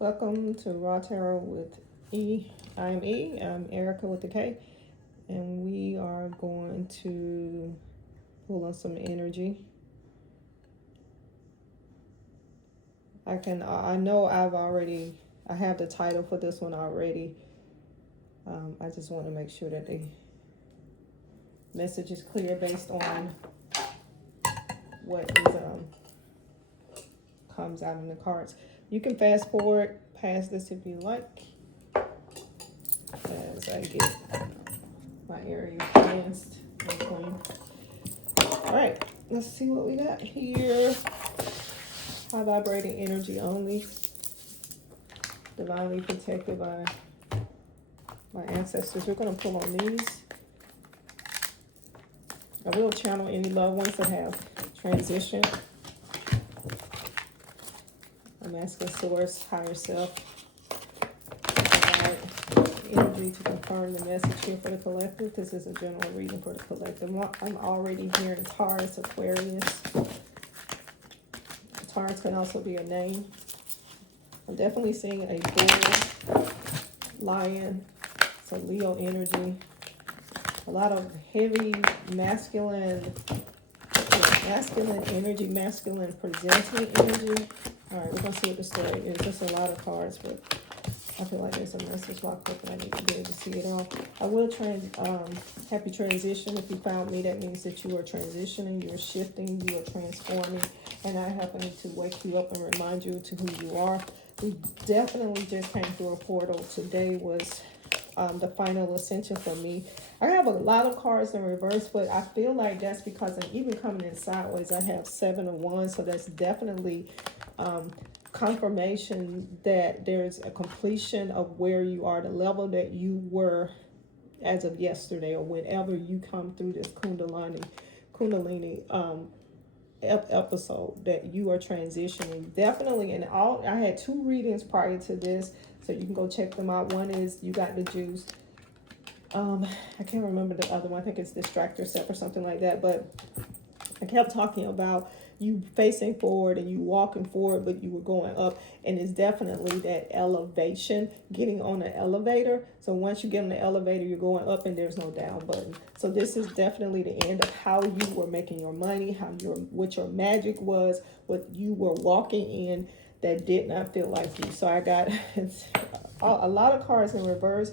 Welcome to Raw Tarot with E. I'm E. I'm Erica with the K, and we are going to pull on some energy. I know I have the title for this one already. I just want to make sure that the message is clear based on what comes out in the cards. You can fast forward past this if you like, as I get my area cleansed and clean. All right, let's see what we got here. High vibrating energy only. Divinely protected by my ancestors. We're going to pull on these. I will channel any loved ones that have transitioned. I'm asking Source, Higher Self, to provide energy to confirm the message here for the collective. This is a general reading for the collective. I'm already hearing Taurus, Aquarius. Taurus can also be a name. I'm definitely seeing a bull, lion, some Leo energy. A lot of heavy masculine energy, masculine presenting energy. All right, we're going to see what the story is. Just a lot of cards, but I feel like there's a message locked up and I need to be able to see it all. I will happy transition. If you found me, that means that you are transitioning, you're shifting, you are transforming, and I happen to wake you up and remind you to who you are. We definitely just came through a portal. Today was the final ascension for me. I have a lot of cards in reverse, but I feel like that's because I'm even coming in sideways. I have 7 of Wands, so that's definitely confirmation that there's a completion of where you are, the level that you were as of yesterday or whenever you come through this Kundalini episode, that you are transitioning definitely. And I had 2 readings prior to this, so you can go check them out. One is You Got the Juice. I can't remember the other one. I think it's Distract Yourself or something like that, but I kept talking about you facing forward and you walking forward, but you were going up. And it's definitely that elevation, getting on the elevator. So once you get on the elevator, you're going up and there's no down button. So this is definitely the end of how you were making your money, what your magic was, what you were walking in that did not feel like you. So I got a lot of cards in reverse.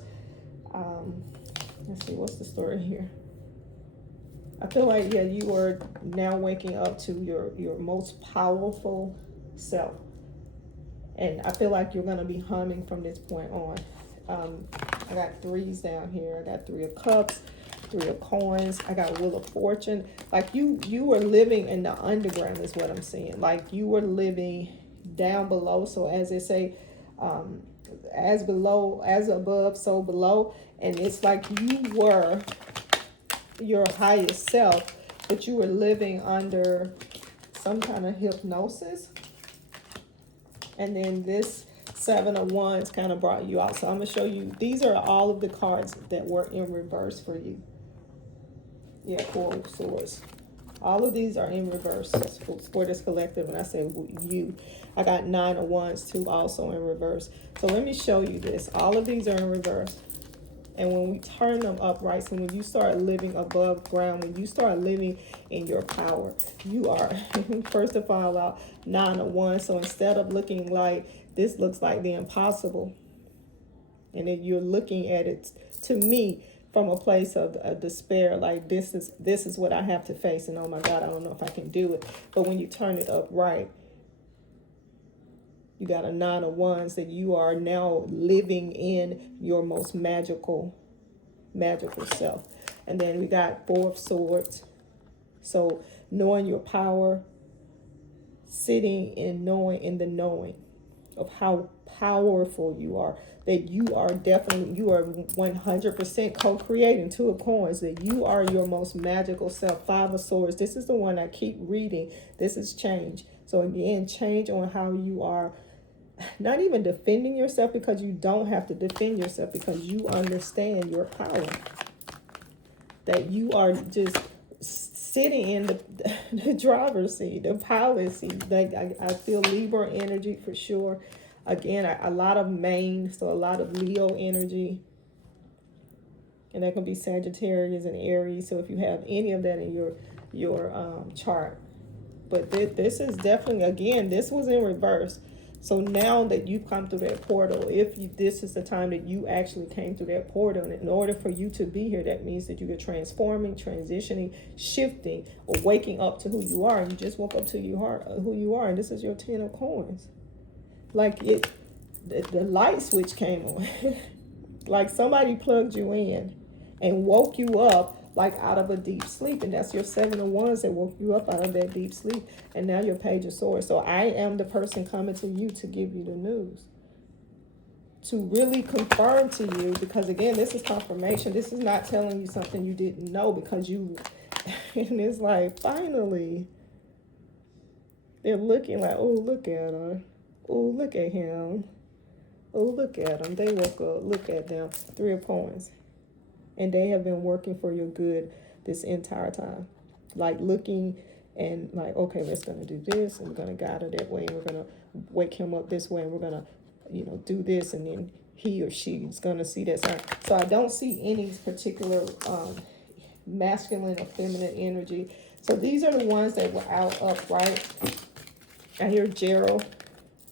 Let's see, what's the story here? I feel like, yeah, you are now waking up to your most powerful self. And I feel like you're going to be humming from this point on. I got 3s down here. I got 3 of Cups, 3 of Coins. I got Wheel of Fortune. Like you were living in the underground is what I'm seeing. Like you were living down below. So as they say, as above, so below. And it's like you were your highest self, but you were living under some kind of hypnosis. And then this 7 of Wands kind of brought you out. So I'm going to show you. These are all of the cards that were in reverse for you. Yeah, 4 of Swords. All of these are in reverse for this collective. And I say you. I got 9 of Wands too, also in reverse. So let me show you this. All of these are in reverse. And when we turn them upright, so when you start living above ground, when you start living in your power, you are, first of all, out 9 of Wands. So instead of looking like, this looks like the impossible, and then you're looking at it, to me, from a place of despair, like this is what I have to face, and oh my God, I don't know if I can do it. But when you turn it upright, you got a 9 of Wands, that you are now living in your most magical self. And then we got 4 of Swords. So knowing your power, sitting and knowing in the knowing of how powerful you are, that you are 100% co-creating. 2 of Coins, that you are your most magical self. 5 of Swords. This is the one I keep reading. This is change. So again, change on how you are not even defending yourself, because you don't have to defend yourself, because you understand your power. That you are just sitting in the driver's seat, the pilot seat. Like I feel Libra energy for sure. Again, a lot of main, so a lot of Leo energy. And that can be Sagittarius and Aries. So if you have any of that in your chart. But this is definitely, again, this was in reverse. So now that you've come through that portal, this is the time that you actually came through that portal, and in order for you to be here, that means that you are transforming, transitioning, shifting, or waking up to who you are. You just woke up to your heart, who you are, and this is your 10 of coins. Like the light switch came on. Like somebody plugged you in and woke you up like out of a deep sleep, and that's your 7 of Wands that woke you up out of that deep sleep, and now your Page of Swords. So I am the person coming to you to give you the news, to really confirm to you, because again, this is confirmation. This is not telling you something you didn't know, because you and it's like, finally they're looking like, oh, look at her, oh, look at him, oh, look at them, they woke up, look at them. 3 of Coins. And they have been working for your good this entire time. Like looking and like, okay, let's going to do this, and we're going to guide her that way, and we're going to wake him up this way, and we're going to, do this, and then he or she is going to see that sign. So I don't see any particular masculine or feminine energy. So these are the ones that were out upright. I hear Gerald.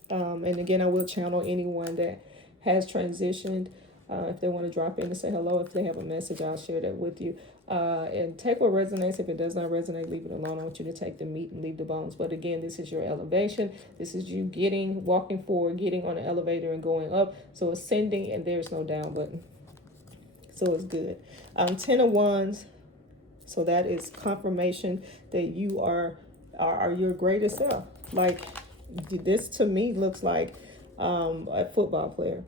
And again, I will channel anyone that has transitioned. If they want to drop in and say hello, if they have a message, I'll share that with you. And take what resonates. If it does not resonate, leave it alone. I want you to take the meat and leave the bones. But again, this is your elevation. This is you walking forward, getting on the elevator and going up. So ascending, and there's no down button. So it's good. 10 of Wands. So that is confirmation that you are your greatest self. Like, this to me looks like a football player.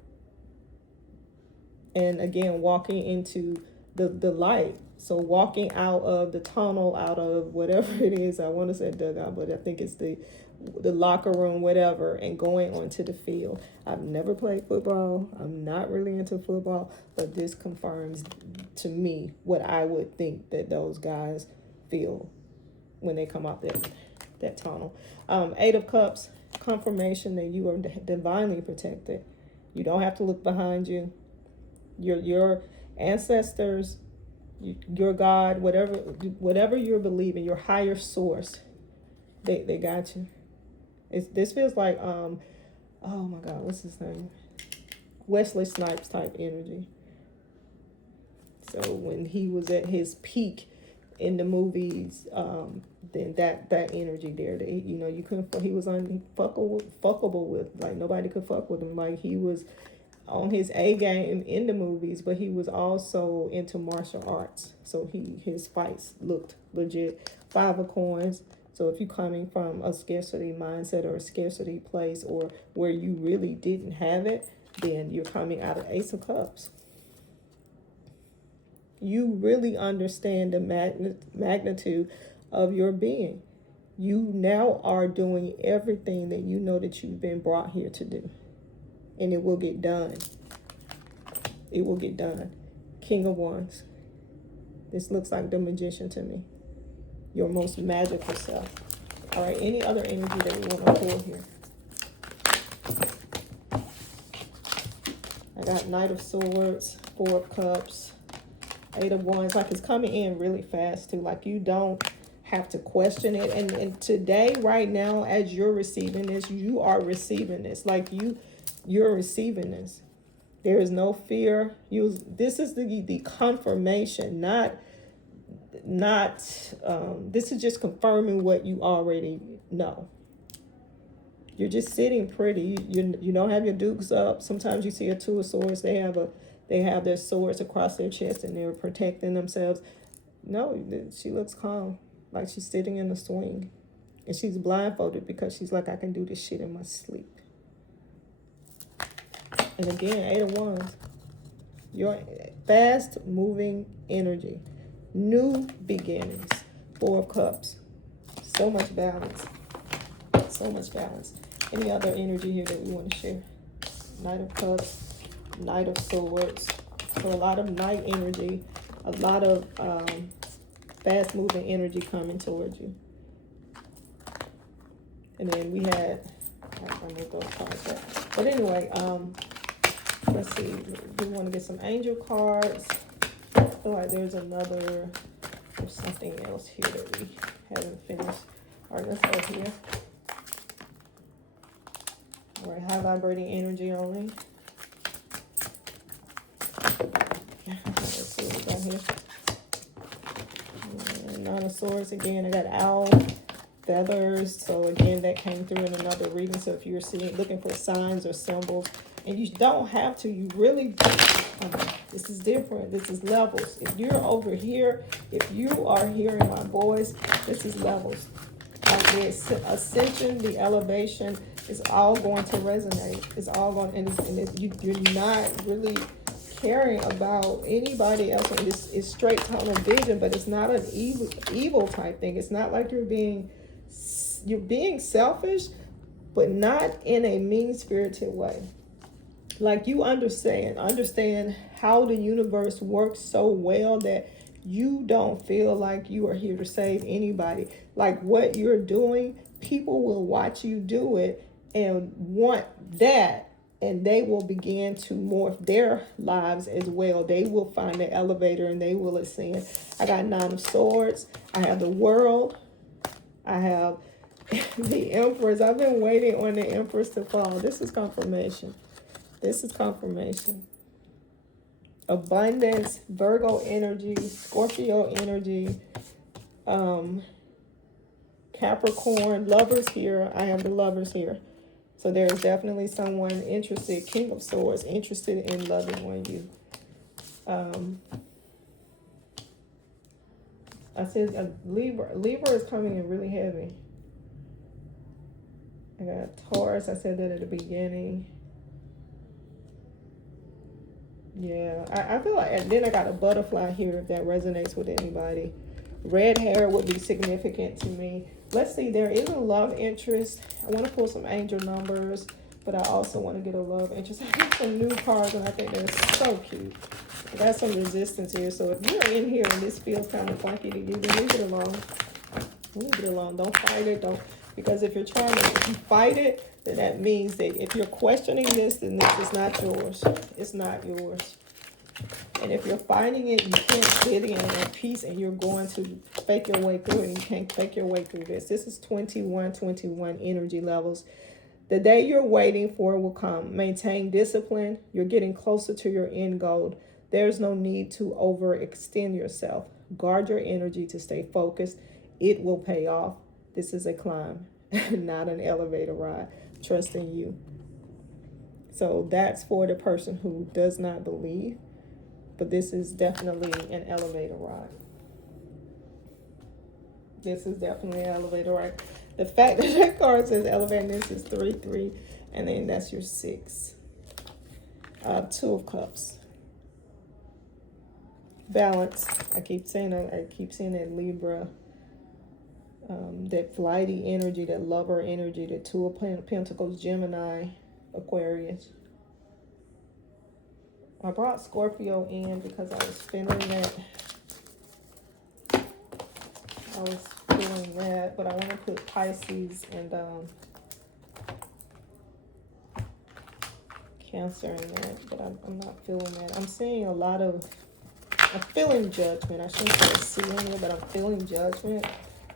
And again, walking into the light. So walking out of the tunnel, out of whatever it is, I want to say dugout, but I think it's the locker room, whatever, and going onto the field. I've never played football. I'm not really into football, but this confirms to me what I would think that those guys feel when they come out that tunnel. 8 of Cups, confirmation that you are divinely protected. You don't have to look behind you. Your ancestors, your God, whatever you're believing, your higher source, they got you. This feels like oh my God, what's his name? Wesley Snipes type energy. So when he was at his peak in the movies, then that energy there, that you couldn't. He was unfuckable with, like nobody could fuck with him. Like he was on his A game in the movies, but he was also into martial arts. So his fights looked legit. 5 of Coins. So if you're coming from a scarcity mindset or a scarcity place, or where you really didn't have it, then you're coming out of Ace of Cups. You really understand the magnitude of your being. You now are doing everything that you know that you've been brought here to do. And it will get done. It will get done. King of Wands. This looks like the Magician to me. Your most magical self. All right, any other energy that we want to pull here? I got Knight of Swords, 4 of Cups, 8 of Wands. Like it's coming in really fast too. Like you don't have to question it. And today, right now, as you're receiving this, you are receiving this. Like you're receiving this. There is no fear. This is the confirmation, not this is just confirming what you already know. You're just sitting pretty. You don't have your dukes up. Sometimes you see a 2 of Swords. They have their swords across their chest and they're protecting themselves. No, she looks calm, like she's sitting in the swing, and she's blindfolded because she's like, I can do this shit in my sleep. And again, 8 of Wands. Your fast-moving energy. New beginnings. 4 of Cups. So much balance. So much balance. Any other energy here that we want to share? Knight of Cups. Knight of Swords. So a lot of night energy. A lot of fast-moving energy coming towards you. And then we had I move those cards back. But anyway, let's see. We want to get some angel cards. I feel like there's something else here that we haven't finished. All right, let's go here. All right, high vibrating energy only. Let's see what we got here. Nine of Swords again. I got owl feathers. So again, that came through in another reading. So if you're looking for signs or symbols, and you don't have to, you really. This is different. This is levels. If you're over here, if you are hearing my voice, this is levels. Like the ascension, the elevation is all going to resonate. It's all going, and you're not really caring about anybody else. And it's straight tunnel vision, but it's not an evil type thing. It's not like you're being selfish, but not in a mean-spirited way. Like you understand how the universe works so well that you don't feel like you are here to save anybody. Like what you're doing, people will watch you do it and want that, and they will begin to morph their lives as well. They will find the elevator and they will ascend. I got Nine of Swords. I have the World. I have the Empress. I've been waiting on the Empress to fall. This is confirmation. This is confirmation. Abundance, Virgo energy, Scorpio energy, Capricorn, Lovers here. I have the Lovers here. So there is definitely someone interested, King of Swords, interested in loving on you. I said Libra. Libra is coming in really heavy. I got Taurus. I said that at the beginning. Yeah, I feel like, and then I got a butterfly here if that resonates with anybody. Red hair would be significant to me. Let's see, there is a love interest. I want to pull some angel numbers, but I also want to get a love interest. I got some new cards, and I think they're so cute. I got some resistance here, so if you're in here and this feels kind of funky to you, then leave it alone. Leave it alone. Don't fight it. Because if you fight it, then that means that if you're questioning this, then this is not yours. It's not yours. And if you're fighting it, you can't sit in peace and you're going to fake your way through it. And you can't fake your way through this. This is 21 energy levels. The day you're waiting for will come. Maintain discipline. You're getting closer to your end goal. There's no need to overextend yourself. Guard your energy to stay focused. It will pay off. This is a climb, not an elevator ride. Trust in you. So that's for the person who does not believe. But this is definitely an elevator ride. This is definitely an elevator ride. The fact that that card says elevator, this is 3-3. And then that's your 6. 2 of Cups. Balance. I keep saying that Libra. That flighty energy, that lover energy, that 2 of Pentacles, Gemini, Aquarius. I brought Scorpio in because I was feeling that. But I want to put Pisces and Cancer in that, but I'm not feeling that. I'm seeing I'm feeling judgment. I shouldn't say seeing it, but I'm feeling judgment,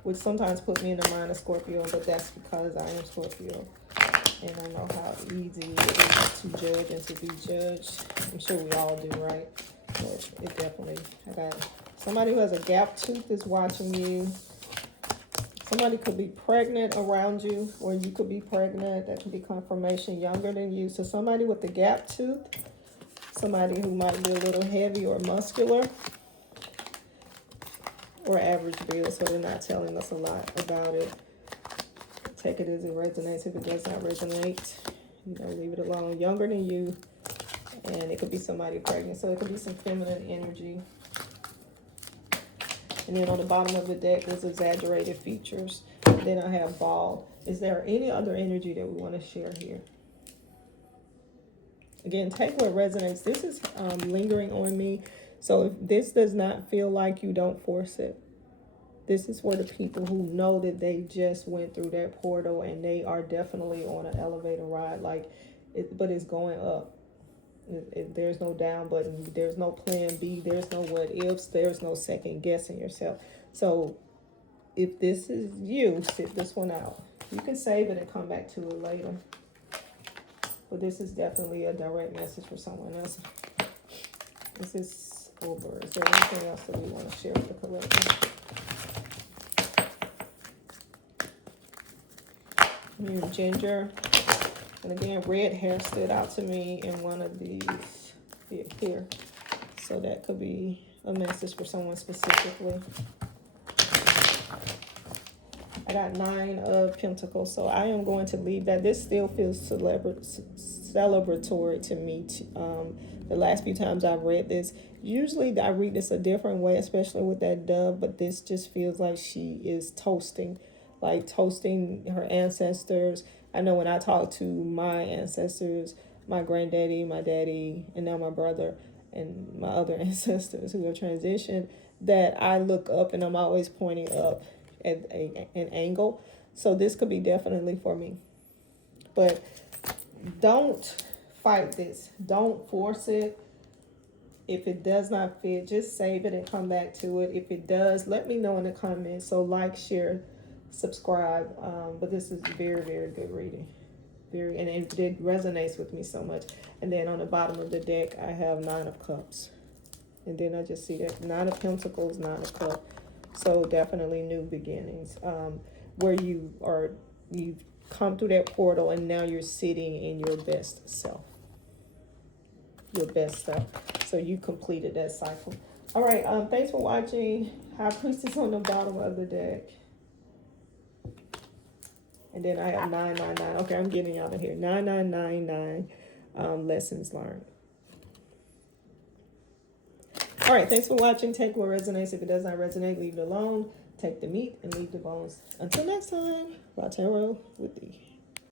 which sometimes put me in the mind of Scorpio, but that's because I am Scorpio. And I know how easy it is to judge and to be judged. I'm sure we all do, right? But it definitely, I got somebody who has a gap tooth is watching you. Somebody could be pregnant around you, or you could be pregnant. That could be confirmation, younger than you. So somebody with a gap tooth, somebody who might be a little heavy or muscular, or average build, so they're not telling us a lot about it. Take it as it resonates. If it does not resonate, leave it alone. Younger than you, and it could be somebody pregnant, so it could be some feminine energy. And then on the bottom of the deck, there's exaggerated features. And then I have ball. Is there any other energy that we want to share here? Again, take what resonates. This is lingering on me. So if this does not feel like you, don't force it. This is for the people who know that they just went through that portal and they are definitely on an elevator ride, but it's going up. There's no down button. There's no plan B. There's no what ifs. There's no second guessing yourself. So if this is you, sit this one out. You can save it and come back to it later. But this is definitely a direct message for someone else. This is over. Is there anything else that we want to share with the collective? Ginger. And again, red hair stood out to me in one of these here. So that could be a message for someone specifically. I got 9 of Pentacles, so I am going to leave that. This still feels celebratory to me. The last few times I've read this, usually I read this a different way, especially with that dove, but this just feels like she is toasting her ancestors. I know when I talk to my ancestors, my granddaddy, my daddy, and now my brother and my other ancestors who have transitioned, that I look up and I'm always pointing up at an angle. So this could be definitely for me. But don't fight this. Don't force it. If it does not fit, just save it and come back to it. If it does, let me know in the comments. So like, share, subscribe. But this is very, very good reading. And it resonates with me so much. And then on the bottom of the deck, I have 9 of Cups. And then I just see that 9 of Pentacles, 9 of Cups. So definitely new beginnings. Where you've come through that portal and now you're sitting in your best self. Your best self. So you completed that cycle. All right. Thanks for watching. High Priestess on the bottom of the deck. And then I have 999. Okay, I'm getting out of here. 9999 lessons learned. All right, thanks for watching. Take what resonates. If it does not resonate, leave it alone. Take the meat and leave the bones. Until next time, Ra Tarot with thee.